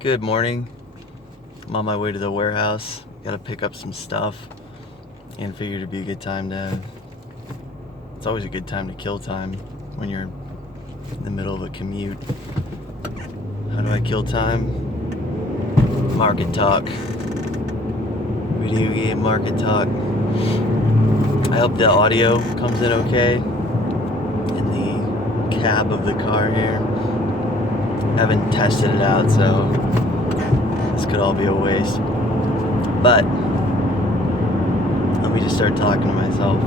Good morning. I'm on my way to the warehouse. Gotta pick up some stuff and figured it'd be a good time to. It's always a good time to kill time when you're in the middle of a commute. How do I kill time? Market talk. Video game market talk. I hope the audio comes in okay in the cab of the car here. Haven't tested it out, so this could all be a waste. But let me just start talking to myself.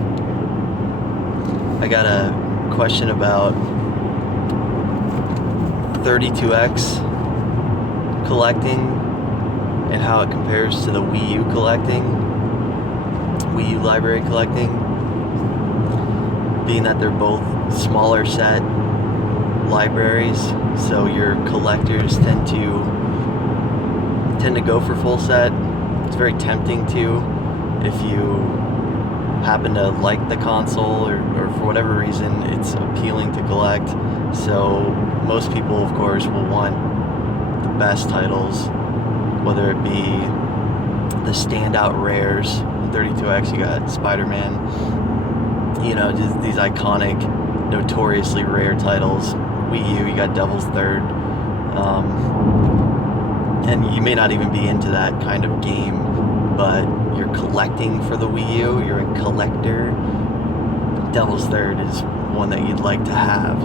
I got a question about 32X collecting and how it compares to the Wii U collecting, Wii U library collecting, being that they're both smaller set libraries, so your collectors tend to go for full set. It's very tempting to, if you happen to like the console or for whatever reason it's appealing to collect. So most people, of course, will want the best titles, whether it be the standout rares. In 32X you got Spider-Man, just these iconic, notoriously rare titles. Wii U, you got Devil's Third, and you may not even be into that kind of game, but you're collecting for the Wii U, you're a collector. Devil's Third is one that you'd like to have,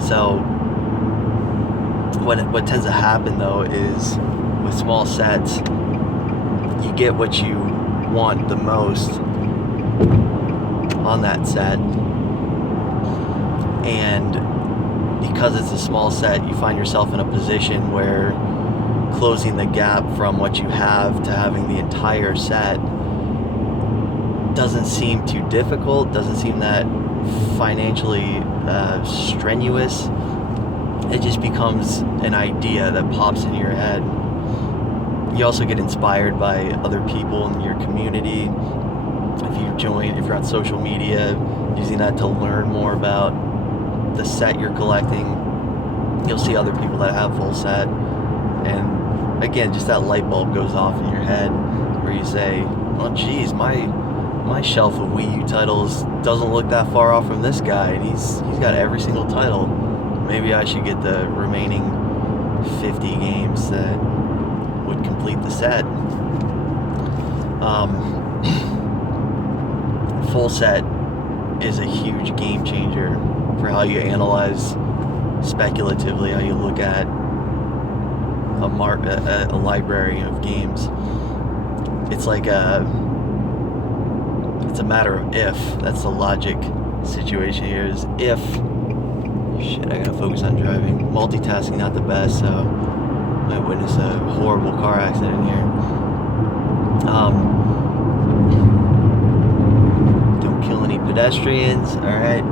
So what tends to happen though is with small sets, you get what you want the most on that set, and because it's a small set, you find yourself in a position where closing the gap from what you have to having the entire set doesn't seem too difficult, doesn't seem that financially strenuous. It just becomes an idea that pops in your head. You also get inspired by other people in your community. If you're on social media, using that to learn more about the set you're collecting, you'll see other people that have full set, and again, just that light bulb goes off in your head where you say, oh geez, my shelf of Wii U titles doesn't look that far off from this guy, and he's got every single title. Maybe I should get the remaining 50 games that would complete the set. Full set is a huge game changer for how you analyze speculatively, how you look at a library of games. It's like it's a matter of if. That's the logic situation here, is if. Shit, I gotta focus on driving. Multitasking not the best, so I might witness a horrible car accident here. Don't kill any pedestrians, alright?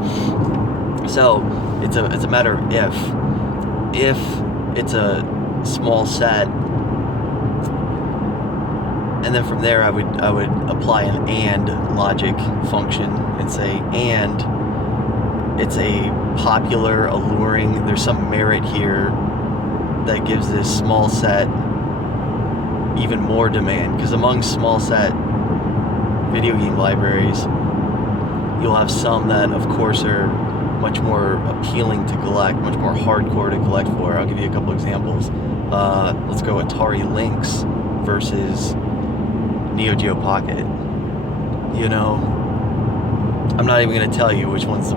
So it's a matter of if. If it's a small set, and then from there I would apply an and logic function and say, and it's a popular, alluring, there's some merit here that gives this small set even more demand, because among small set video game libraries, you'll have some that of course are much more appealing to collect, much more hardcore to collect for. I'll give you a couple examples. Let's go Atari Lynx versus Neo Geo Pocket. I'm not even going to tell you which one's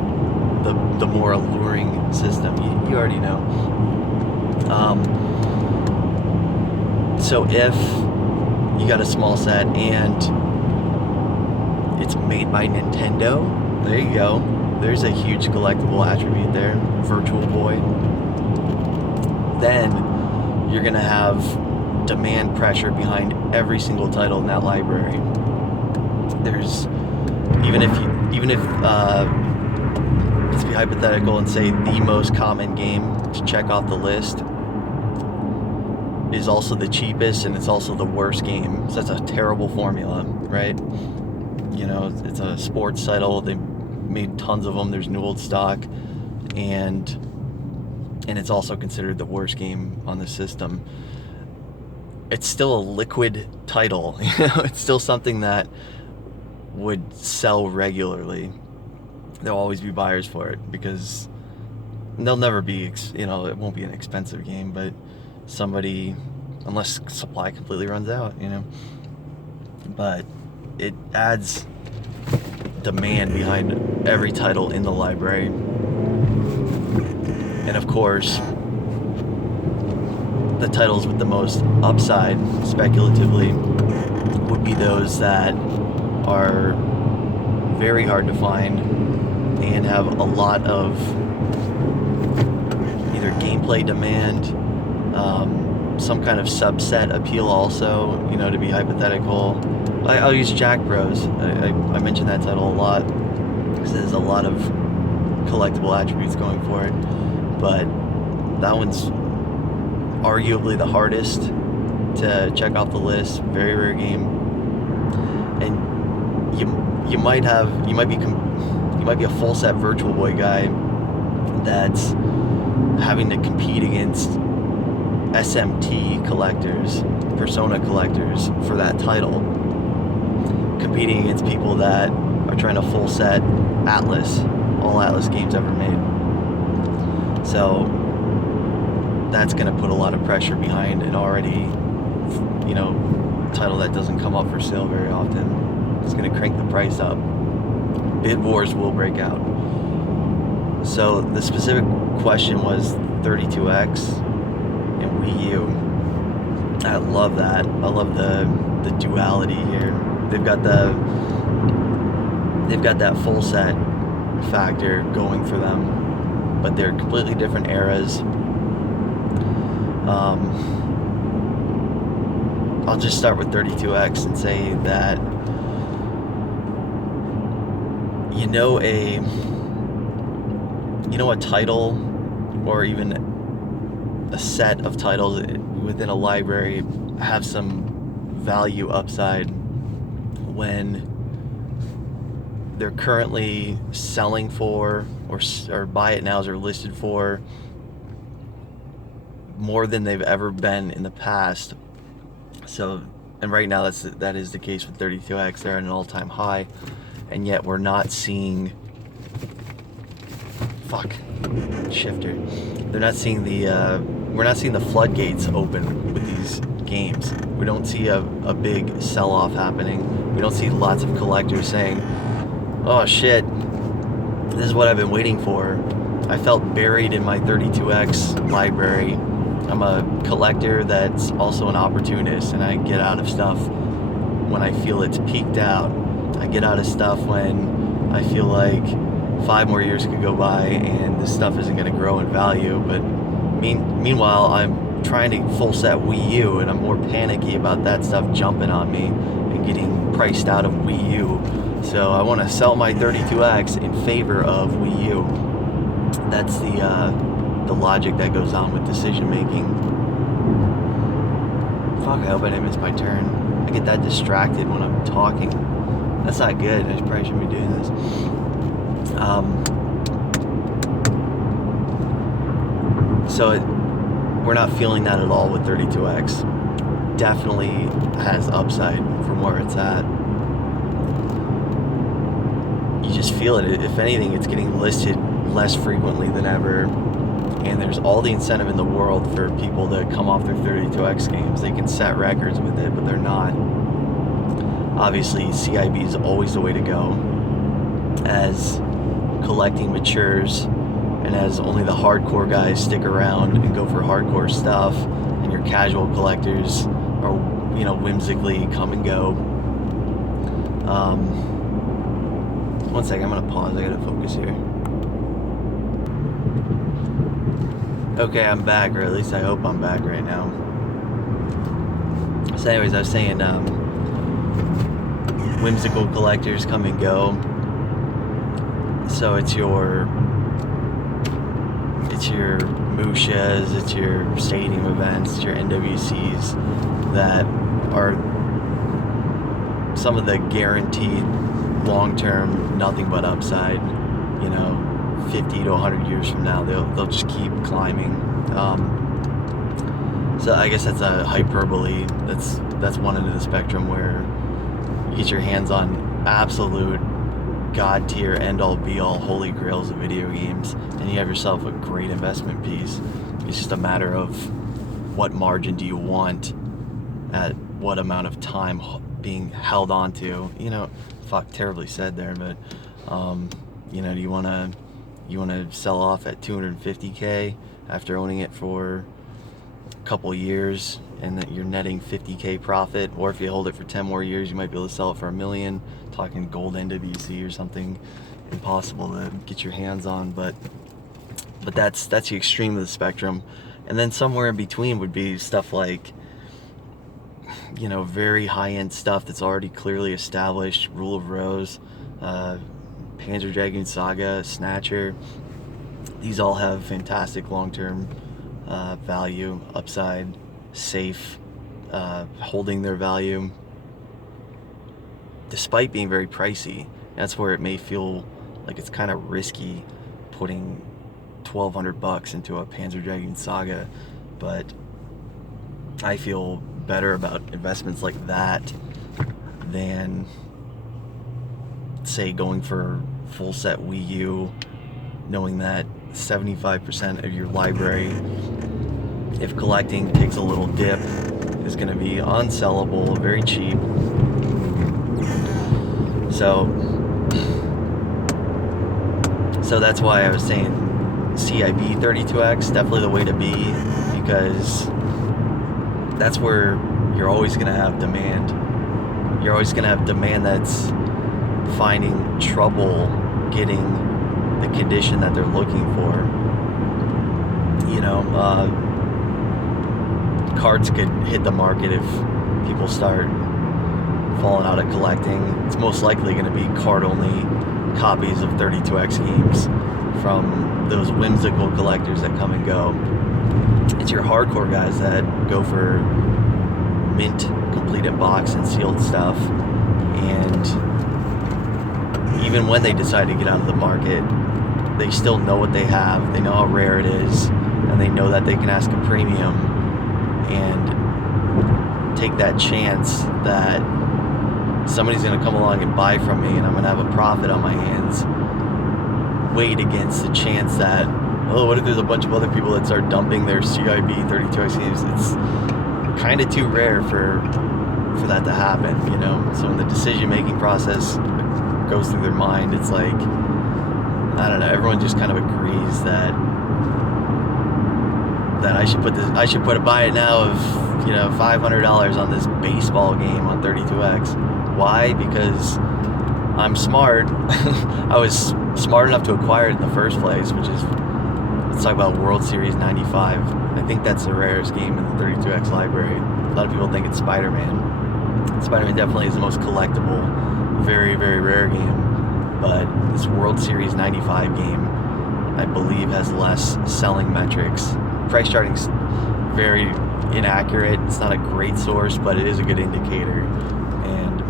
the more alluring system. You already know. So if you got a small set and it's made by Nintendo, there you go. There's a huge collectible attribute there, Virtual Boy. Then you're going to have demand pressure behind every single title in that library. There's even if let's be hypothetical and say the most common game to check off the list is also the cheapest, and it's also the worst game. So that's a terrible formula, right? It's a sports title. They made tons of them. There's new old stock, and and it's also considered the worst game on the system, it's still a liquid title. It's still something that would sell regularly. There'll always be buyers for it because they'll never be, it won't be an expensive game, but somebody, unless supply completely runs out, but it adds demand behind every title in the library. And of course, the titles with the most upside, speculatively, would be those that are very hard to find and have a lot of either gameplay demand, some kind of subset appeal also, to be hypothetical. I'll use Jack Bros. I mention that title a lot because there's a lot of collectible attributes going for it, but that one's arguably the hardest to check off the list. Very rare game, and you might be a full set Virtual Boy guy that's having to compete against SMT collectors, Persona collectors for that title, competing against people that are trying to full set Atlas, all Atlas games ever made. So that's going to put a lot of pressure behind an already, title that doesn't come up for sale very often. It's going to crank the price up. Bid wars will break out. So the specific question was 32X and Wii U. I love that. I love the duality here. They've got that full set factor going for them, but they're completely different eras. I'll just start with 32X and say that a title or even a set of titles within a library have some value upside when they're currently selling for or buy it nows are listed for more than they've ever been in the past. So, and right now that is the case with 32X. They're at an all-time high, and yet we're not seeing shifter. We're not seeing the floodgates open with these games. We don't see a big sell-off happening. We don't see lots of collectors saying, "Oh shit, this is what I've been waiting for. I felt buried in my 32X library. I'm a collector that's also an opportunist, and I get out of stuff when I feel it's peaked out. I get out of stuff when I feel like 5 more years could go by and this stuff isn't going to grow in value." But meanwhile, I'm trying to full set Wii U, and I'm more panicky about that stuff jumping on me and getting priced out of Wii U. So I want to sell my 32X in favor of Wii U. That's the logic that goes on with decision making. I hope I didn't miss my turn. I get that distracted when I'm talking. That's not good. I probably shouldn't be doing this. So we're not feeling that at all with 32X. Definitely has upside from where it's at. You just feel it. If anything, it's getting listed less frequently than ever, and there's all the incentive in the world for people to come off their 32X games. They can set records with it, but they're not. Obviously, CIB is always the way to go. As collecting matures, and as only the hardcore guys stick around and go for hardcore stuff, and your casual collectors are, whimsically come and go. One second, I'm gonna pause. I gotta focus here. Okay, I'm back, or at least I hope I'm back right now. So anyways, I was saying, whimsical collectors come and go. So it's your Mushas, it's your stadium events, it's your NWCs that are some of the guaranteed long-term nothing but upside, 50 to 100 years from now, they'll just keep climbing. So I guess that's a hyperbole. That's one end of the spectrum where you get your hands on absolute god tier, end all be all, holy grails of video games, and you have yourself a great investment piece. It's just a matter of what margin do you want at what amount of time being held on to. Terribly said there, but do you want to sell off at 250K after owning it for a couple years and that you're netting 50K profit, or if you hold it for 10 more years, you might be able to sell it for $1 million, talking gold NWC or something impossible to get your hands on, but that's the extreme of the spectrum. And then somewhere in between would be stuff like, very high-end stuff that's already clearly established, Rule of Rose, Panzer Dragoon Saga, Snatcher. These all have fantastic long-term value, upside, safe, holding their value, despite being very pricey. That's where it may feel like it's kind of risky putting $1,200 into a Panzer Dragoon Saga, but I feel better about investments like that than, say, going for full set Wii U, knowing that 75% of your library, if collecting takes a little dip, is going to be unsellable, very cheap. So that's why I was saying CIB 32X, definitely the way to be, because that's where you're always going to have demand. You're always going to have demand that's finding trouble getting the condition that they're looking for. Cards could hit the market if people start falling out of collecting. It's most likely going to be card-only copies of 32X games from those whimsical collectors that come and go. It's your hardcore guys that go for mint, complete in box and sealed stuff, and even when they decide to get out of the market, they still know what they have, they know how rare it is, and they know that they can ask a premium and take that chance that somebody's going to come along and buy from me and I'm going to have a profit on my hands, weighed against the chance that, what if there's a bunch of other people that start dumping their CIB 32X games? It's kind of too rare for that to happen, So when the decision-making process goes through their mind, it's like, I don't know, everyone just kind of agrees that I should put a buy it now of $500 on this baseball game on 32X. Why? Because I'm smart. I was smart enough to acquire it in the first place, which is, let's talk about World Series 95. I think that's the rarest game in the 32X library. A lot of people think it's Spider-Man. Spider-Man definitely is the most collectible, very, very rare game. But this World Series 95 game, I believe, has less selling metrics. Price charting's very inaccurate. It's not a great source, but it is a good indicator. And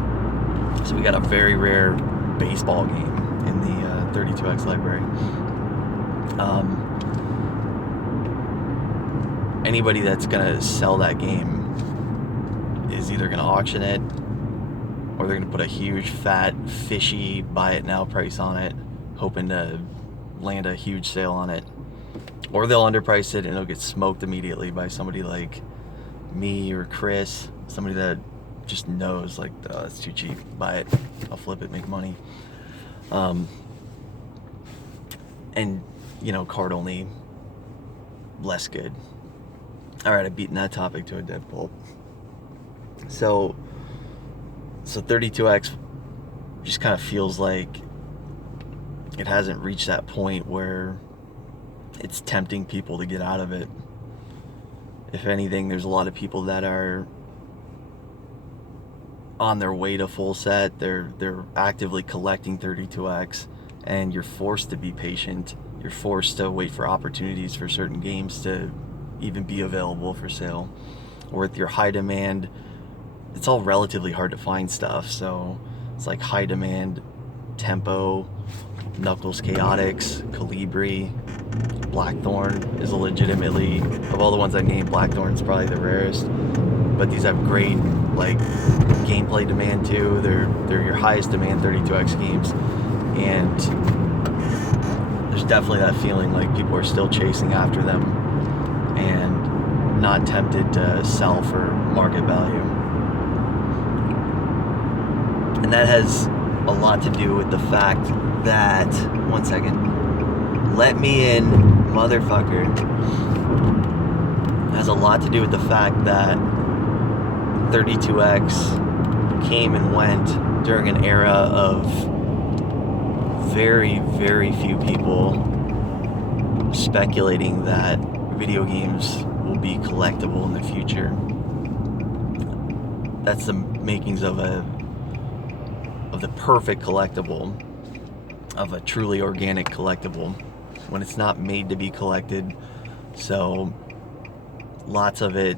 so we got a very rare baseball game in the 32X library. Anybody that's gonna sell that game is either gonna auction it, or they're gonna put a huge, fat, fishy buy it now price on it, hoping to land a huge sale on it. Or they'll underprice it and it'll get smoked immediately by somebody like me or Chris, somebody that just knows, like, oh, it's too cheap, buy it, I'll flip it, make money. And card only, less good. Alright, I've beaten that topic to a dead pulp. So 32X just kind of feels like it hasn't reached that point where it's tempting people to get out of it. If anything, there's a lot of people that are on their way to full set. They're actively collecting 32X, and you're forced to be patient. You're forced to wait for opportunities for certain games to even be available for sale. Or with your high demand, it's all relatively hard to find stuff. So it's like high demand, tempo, Knuckles Chaotix, Calibri, Blackthorn is legitimately, of all the ones I named, Blackthorn's probably the rarest. But these have great like gameplay demand too. They're your highest demand 32X games, and there's definitely that feeling like people are still chasing after them and not tempted to sell for market value. And that has a lot to do with the fact that, one second, let me in, motherfucker, has a lot to do with the fact that 32X came and went during an era of very, very few people speculating that video games will be collectible in the future. That's the makings of the perfect collectible, of a truly organic collectible, when it's not made to be collected. So lots of it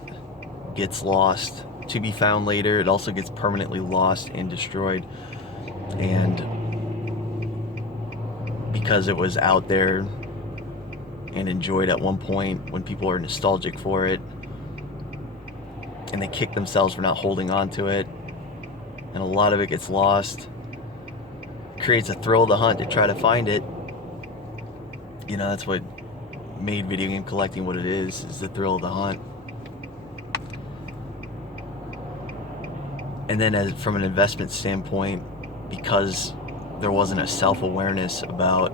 gets lost to be found later. It also gets permanently lost and destroyed. And because it was out there and enjoyed at one point when people are nostalgic for it, and they kick themselves for not holding on to it, and a lot of it gets lost, creates a thrill of the hunt to try to find it. You know, that's what made video game collecting what it is the thrill of the hunt. And then from an investment standpoint, because there wasn't a self-awareness about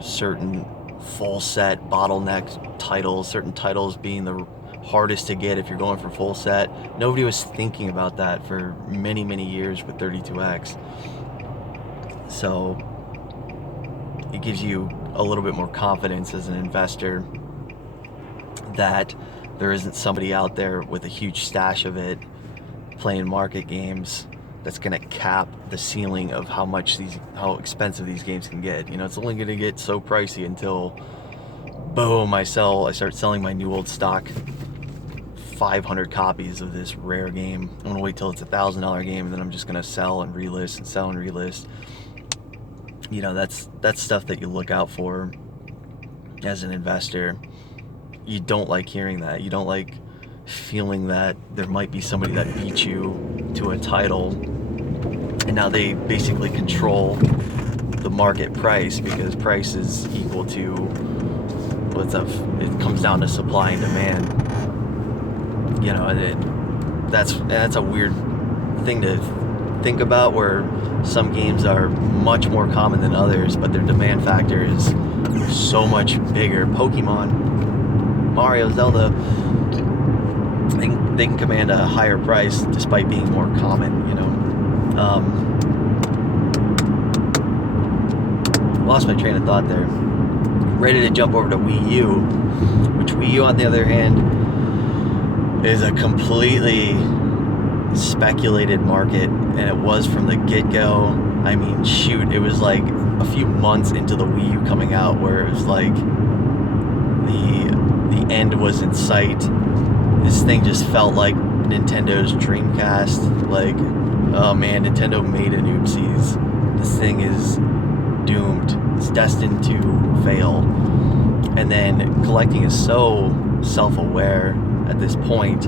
certain full set bottleneck titles, certain titles being the hardest to get if you're going for full set, nobody was thinking about that for many, many years with 32X. So it gives you a little bit more confidence as an investor that there isn't somebody out there with a huge stash of it playing market games that's going to cap the ceiling of how expensive these games can get. You know, it's only going to get so pricey until, boom, I start selling my new old stock 500 copies of this rare game. I'm going to wait till it's $1,000 game, and then I'm just going to sell and relist and sell and relist. You know, that's stuff that you look out for as an investor. You don't like hearing that. You don't like feeling that there might be somebody that beat you to a title, and now they basically control the market price, because price is equal to it comes down to supply and demand. You know, that's a weird thing to think about, where some games are much more common than others, but their demand factor is so much bigger. Pokemon, Mario, Zelda, they can command a higher price despite being more common, you know. Lost my train of thought there. Ready to jump over to Wii U, which Wii U, on the other hand, is a completely speculated market, and it was from the get-go. I mean, shoot, it was like a few months into the Wii U coming out where it was like the end was in sight. This thing just felt like Nintendo's Dreamcast. Like, oh man, Nintendo made an oopsies. This thing is doomed. It's destined to fail. And then collecting is so self-aware at this point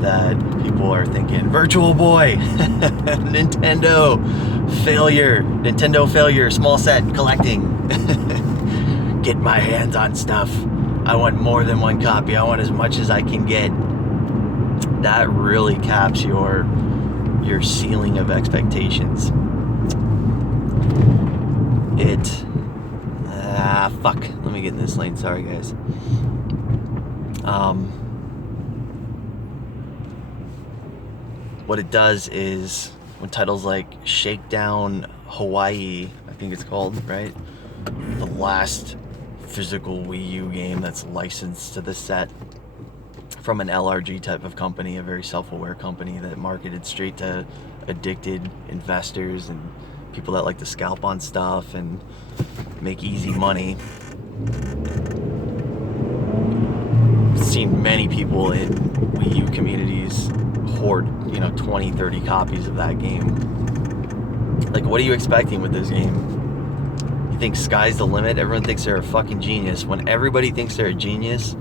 that people are thinking, Virtual Boy, Nintendo failure, small set collecting. Get my hands on stuff. I want more than one copy. I want as much as I can get. That really caps your ceiling of expectations. Fuck. Let me get in this lane. Sorry, guys. What it does is, when titles like Shakedown Hawaii, I think it's called, right? The last physical Wii U game that's licensed to the set from an LRG type of company, a very self-aware company that marketed straight to addicted investors and people that like to scalp on stuff and make easy money. I've seen many people in Wii U communities hoard, 20, 30 copies of that game. Like, what are you expecting with this game? thinks sky's the limit. Everyone thinks they're a fucking genius. When everybody thinks they're a genius,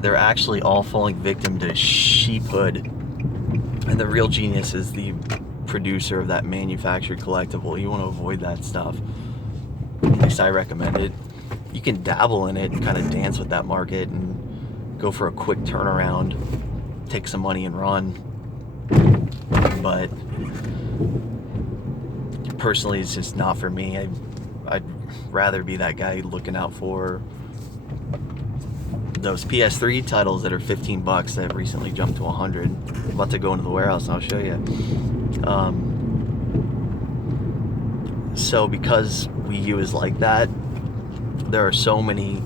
they're actually all falling victim to sheephood. And the real genius is the producer of that manufactured collectible. You want to avoid that stuff. At least I recommend it. You can dabble in it and kind of dance with that market and go for a quick turnaround, take some money and run. But personally, it's just not for me. I'd rather be that guy looking out for those PS3 titles that are $15 that have recently jumped to 100. I'm about to go into the warehouse and I'll show you. So because Wii U is like that, there are so many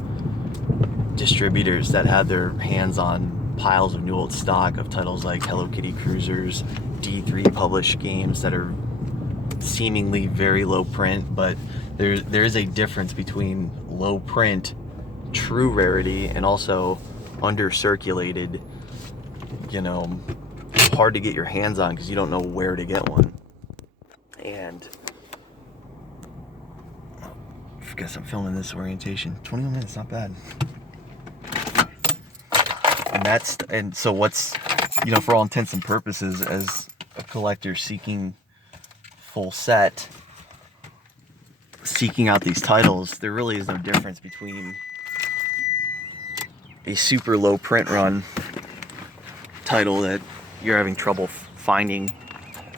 distributors that have their hands on piles of new old stock of titles like Hello Kitty Cruisers, D3 published games that are seemingly very low print, but there is a difference between low print, true rarity, and also under circulated, hard to get your hands on because you don't know where to get one. And I guess I'm filming this orientation. 21 minutes, not bad. And so what's, for all intents and purposes, as a collector seeking full set, seeking out these titles, there really is no difference between a super low print run title that you're having trouble finding.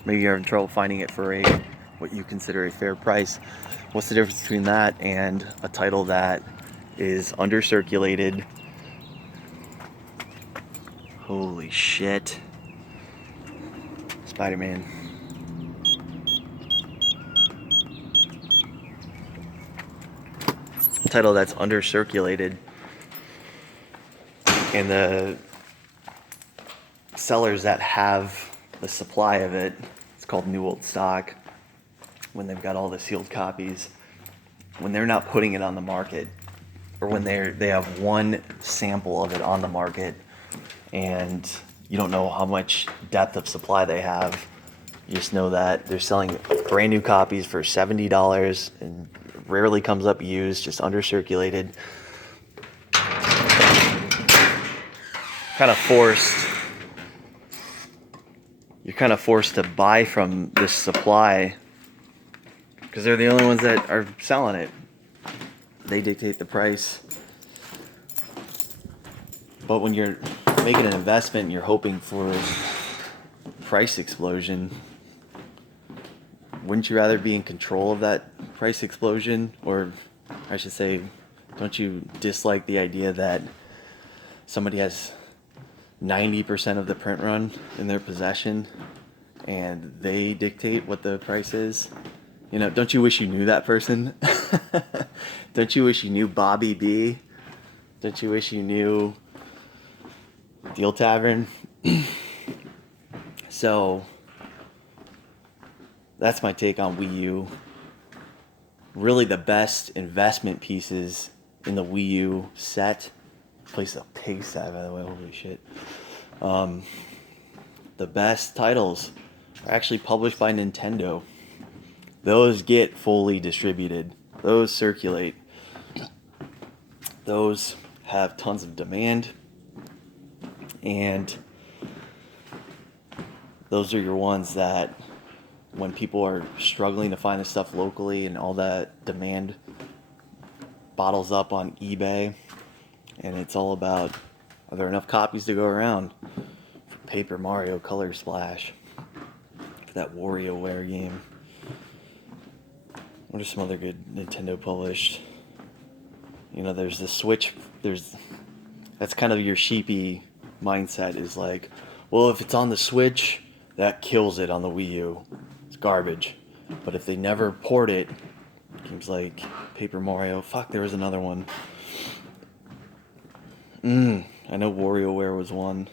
Maybe you're having trouble finding it for what you consider a fair price. What's the difference between that and a title that is under circulated? Holy shit. Spider-Man. A title that's under circulated, and the sellers that have the supply of it, it's called new old stock, when they've got all the sealed copies, when they're not putting it on the market, or when they have one sample of it on the market and you don't know how much depth of supply they have, you just know that they're selling brand new copies for $70 and rarely comes up used, just under circulated. You're kind of forced to buy from this supply because they're the only ones that are selling it. They dictate the price. But when you're making an investment and you're hoping for price explosion, wouldn't you rather be in control of that price explosion? Or I should say, don't you dislike the idea that somebody has 90% of the print run in their possession and they dictate what the price is? Don't you wish you knew that person? Don't you wish you knew Bobby B? Don't you wish you knew Deal Tavern? So that's my take on Wii U. Really the best investment pieces in the Wii U set. Place a pigsty, by the way, holy shit. The best titles are actually published by Nintendo. Those get fully distributed. Those circulate. Those have tons of demand. And those are your ones that when people are struggling to find the stuff locally and all that demand bottles up on eBay, and it's all about, are there enough copies to go around for Paper Mario Color Splash, for that WarioWare game? What are some other good Nintendo published? There's the Switch. That's kind of your sheepy mindset, is like, well, if it's on the Switch, that kills it on the Wii U. It's garbage. But if they never port it, games like Paper Mario, there was another one. I know WarioWare was one.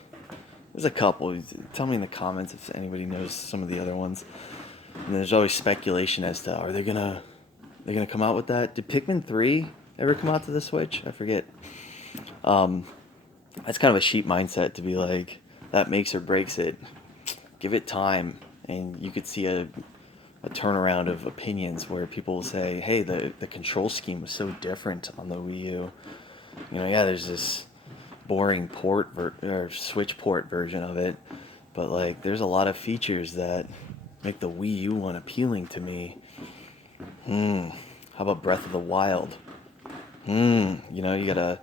There's a couple. Tell me in the comments if anybody knows some of the other ones. And there's always speculation as to, are they gonna come out with that? Did Pikmin 3 ever come out to the Switch? I forget. That's kind of a sheep mindset to be like, that makes or breaks it. Give it time, and you could see a a turnaround of opinions where people will say, hey, the control scheme was so different on the Wii U. Yeah, there's this boring or switch port version of it, but like there's a lot of features that make the Wii U one appealing to me. How about Breath of the Wild? You got a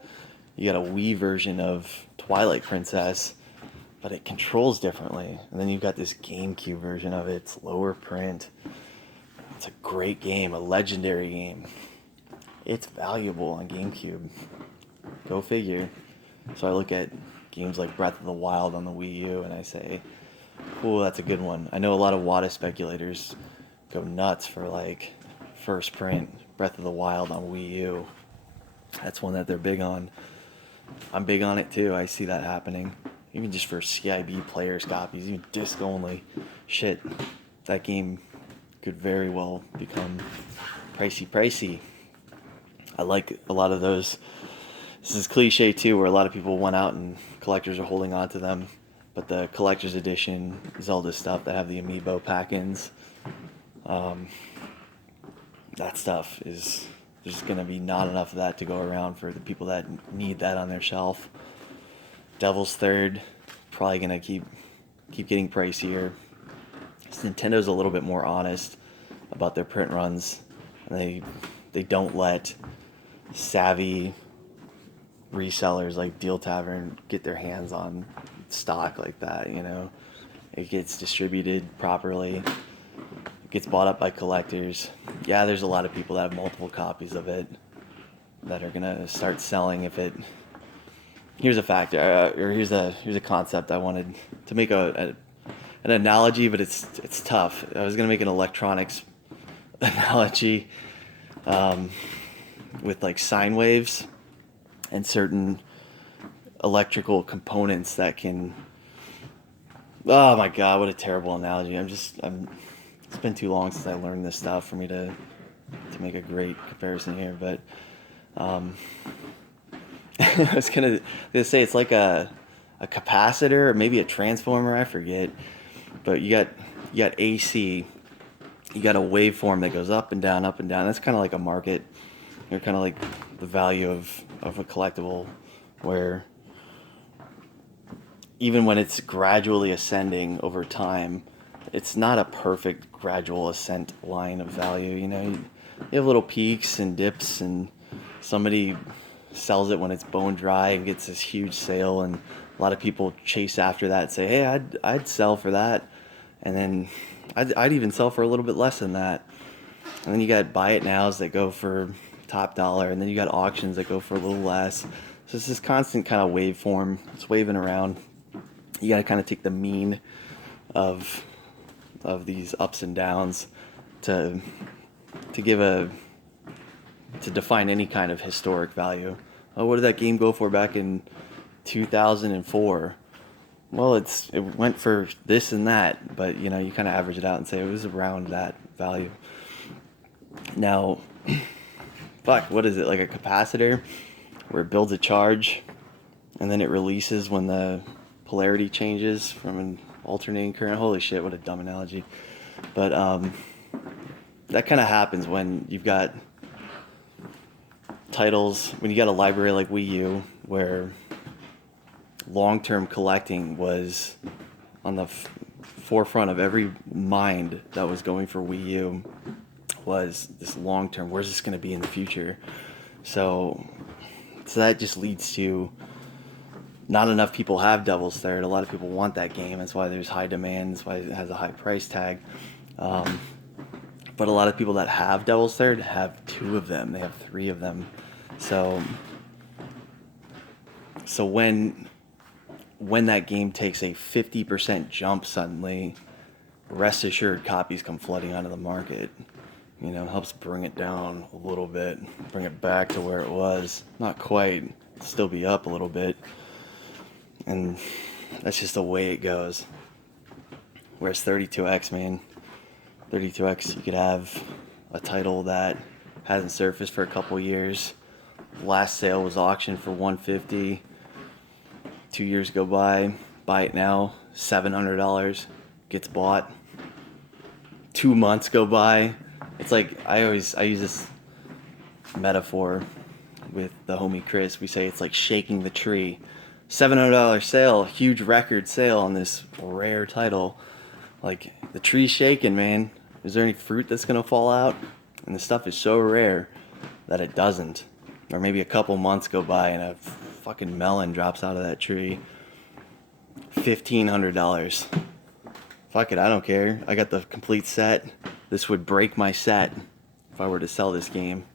Wii version of Twilight Princess, but it controls differently. And then you've got this GameCube version of it. It's lower print. It's a great game, a legendary game. It's valuable on GameCube. Go figure. So I look at games like Breath of the Wild on the Wii U and I say, cool, that's a good one. I know a lot of WATA speculators go nuts for like first print Breath of the Wild on Wii U. That's one that they're big on. I'm big on it too. I see that happening. Even just for CIB players copies, even disc only. Shit, that game could very well become pricey. I like a lot of those. This is cliche too, where a lot of people went out and collectors are holding on to them. But the collector's edition Zelda stuff that have the amiibo pack-ins, that stuff is, there's going to be not enough of that to go around for the people that need that on their shelf. Devil's Third, probably going to keep getting pricier. Nintendo's a little bit more honest about their print runs. And they don't let savvy resellers like Deal Tavern get their hands on stock like that. It gets distributed properly. It gets bought up by collectors. Yeah, there's a lot of people that have multiple copies of it that are gonna start selling if it. Here's a fact, or here's a concept I wanted to make an analogy, but it's tough. I was gonna make an electronics analogy with like sine waves and certain electrical components that can. Oh my God, what a terrible analogy! It's been too long since I learned this stuff for me to make a great comparison here, but I was gonna say it's like a capacitor or maybe a transformer, I forget. But you got AC, you got a waveform that goes up and down, up and down. That's kind of like a market. You're kind of like the value of a collectible, where even when it's gradually ascending over time, it's not a perfect gradual ascent line of value. You have little peaks and dips, and somebody sells it when it's bone dry and gets this huge sale, and a lot of people chase after that and say, hey, I'd sell for that, and then I'd even sell for a little bit less than that. And then you got buy it nows that go for top dollar, and then you got auctions that go for a little less. So it's this constant kind of waveform. It's waving around. You got to kind of take the mean of these ups and downs to define any kind of historic value. Oh, what did that game go for back in 2004? Well, it went for this and that, but you kind of average it out and say it was around that value. Now, what is it, like a capacitor where it builds a charge and then it releases when the polarity changes from an alternating current? Holy shit, what a dumb analogy. But that kind of happens when you've got titles, when you got a library like Wii U, where long-term collecting was on the forefront of every mind that was going for Wii U, was this long-term, where's this going to be in the future? So that just leads to not enough people have Devil's Third. A lot of people want that game. That's why there's high demand. That's why it has a high price tag. But a lot of people that have Devil's Third have 2 of them. They have 3 of them. So when that game takes a 50% jump suddenly, rest assured copies come flooding onto the market. Helps bring it down a little bit, bring it back to where it was. Not quite, still be up a little bit. And that's just the way it goes. Whereas 32X, man, 32X, you could have a title that hasn't surfaced for a couple years. Last sale was auctioned for $150. 2 years go by, buy it now, $700, gets bought. 2 months go by. It's like I use this metaphor with the homie Chris. We say it's like shaking the tree. $700 sale, huge record sale on this rare title. Like, the tree's shaking, man. Is there any fruit that's gonna fall out? And the stuff is so rare that it doesn't. Or maybe a couple months go by and a fucking melon drops out of that tree. $1,500. Fuck it, I don't care. I got the complete set. This would break my set if I were to sell this game.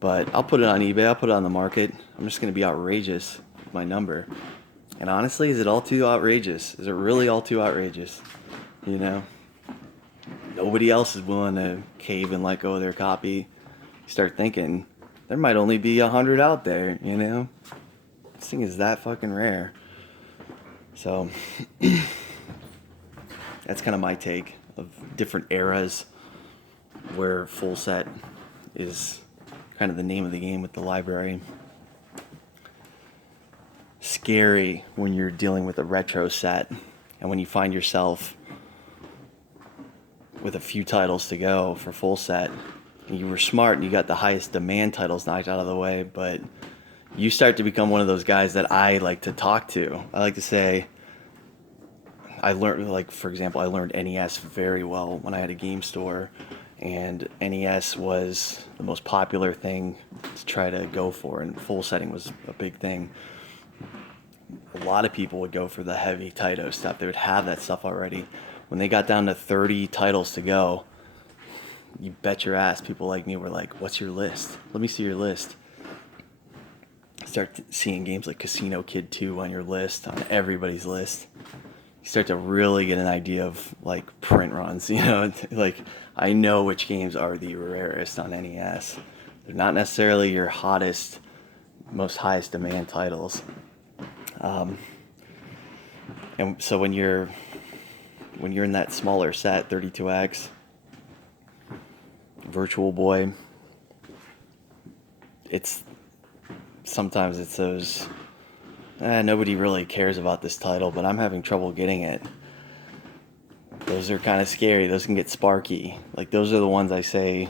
But I'll put it on eBay, I'll put it on the market. I'm just gonna be outrageous with my number. And honestly, is it all too outrageous? Is it really all too outrageous? You know? Nobody else is willing to cave and let go of their copy. You start thinking, there might only be 100 out there, you know? This thing is that fucking rare. So, that's kind of my take of different eras where full set is kind of the name of the game with the library. Scary when you're dealing with a retro set and when you find yourself with a few titles to go for full set. And you were smart and you got the highest demand titles knocked out of the way, but you start to become one of those guys that I like to talk to. I like to say, I learned, like, for example, I learned NES very well when I had a game store, and NES was the most popular thing to try to go for, and full setting was a big thing. A lot of people would go for the heavy Taito stuff. They would have that stuff already. When they got down to 30 titles to go, you bet your ass people like me were like, what's your list? Let me see your list. Start seeing games like Casino Kid 2 on your list, on everybody's list. You start to really get an idea of like print runs, you know, like I know which games are the rarest on NES. They're not necessarily your hottest, most highest demand titles. And so when you're in that smaller set, 32X, Virtual Boy, sometimes it's those, nobody really cares about this title, but I'm having trouble getting it. Those are kind of scary. Those can get sparky. Like, those are the ones I say,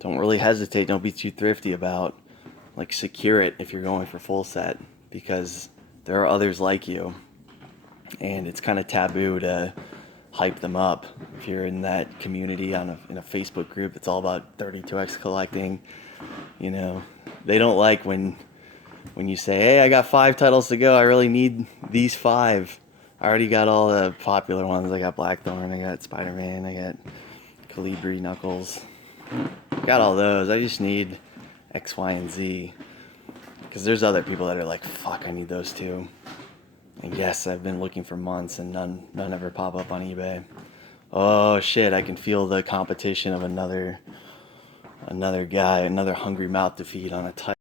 don't really hesitate. Don't be too thrifty about. Like, secure it if you're going for full set, because there are others like you. And it's kind of taboo to hype them up. If you're in that community in a Facebook group, it's all about 32X collecting. You know, they don't like when you say, hey, I got 5 titles to go. I really need these 5. I already got all the popular ones. I got Blackthorn, I got Spider-Man, I got Calibri, Knuckles. I got all those. I just need X, Y, and Z. Because there's other people that are like, fuck, I need those too. And yes, I've been looking for months and none ever pop up on eBay. Oh shit, I can feel the competition of another guy, another hungry mouth to feed on a title.